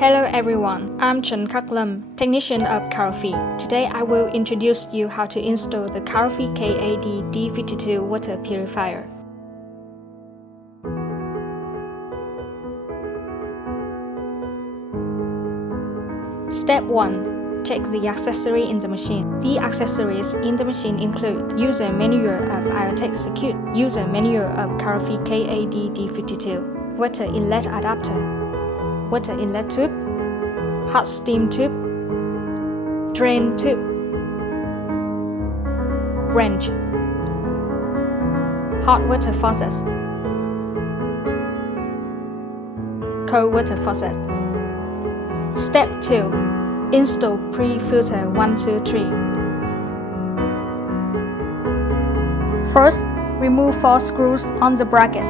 Hello everyone, I'm 𝐊𝐀𝐃-𝐃, technician of KAROFI. Today I will introduce you how to install the KAROFI KAD-D52 Water Purifier. Step 1. Check the accessory in the machine. The accessories in the machine include user manual of 𝐊𝐀𝐃-𝐃, user manual of KAROFI KAD-D52, water inlet adapter, water inlet tube, hot steam tube, drain tube, wrench, hot water faucet, cold water faucet. Step 2. Install pre-filter 1, 2, 3. First, remove 4 screws on the bracket.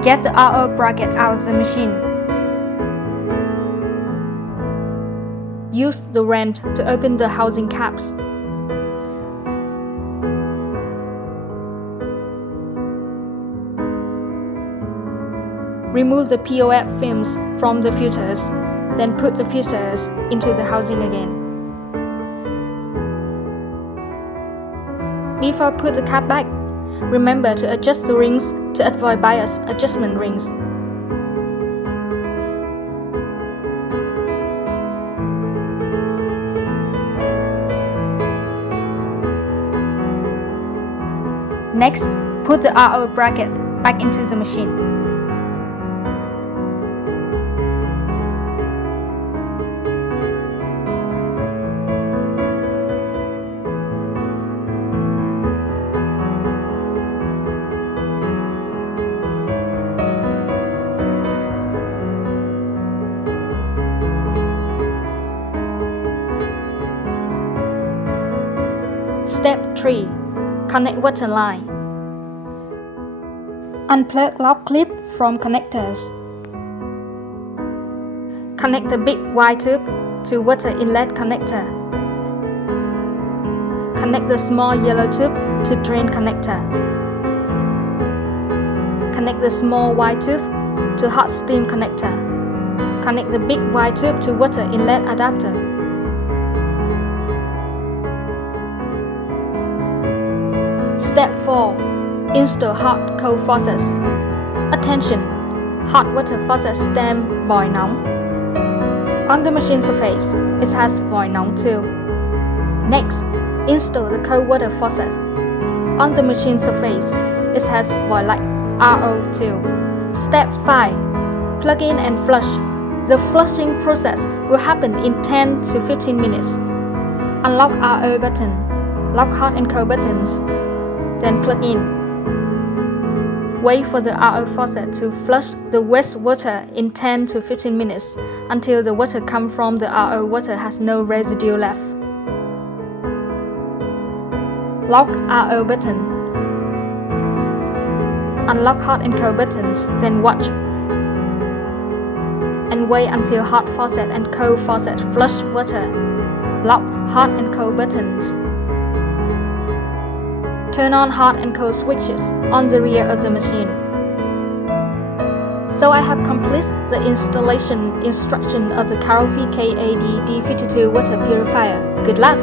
Get the RO bracket out of the machine. Use the wrench to open the housing caps. Remove the POF films from the filters, then put the filters into the housing again. Before put the cap back, remember to adjust the rings to avoid bias adjustment rings. Next, put the RO bracket back into the machine. Step 3. Connect water line. Unplug lock clip from connectors. Connect the big white tube to water inlet connector. Connect the small yellow tube to drain connector. Connect the small white tube to hot steam connector. Connect the big white tube to water inlet adapter. Step 4. Install hot cold faucets. Attention! Hot water faucet stem vòi nóng. On the machine surface, it has vòi nóng too. Next, install the cold water faucet. On the machine surface, it has vòi lạnh RO too. Step 5. Plug in and flush. The flushing process will happen in 10 to 15 minutes. Unlock RO button. Lock hot and cold buttons. Then plug in. Wait for the RO faucet to flush the wastewater in 10 to 15 minutes until the water come from the RO water has no residue left. Lock RO button. Unlock hot and cold buttons, then watch. And wait until hot faucet and cold faucet flush water. Lock hot and cold buttons. Turn on hot and cold switches on the rear of the machine. So I have completed the installation instruction of the KAROFI KAD-D52 Water Purifier. Good luck!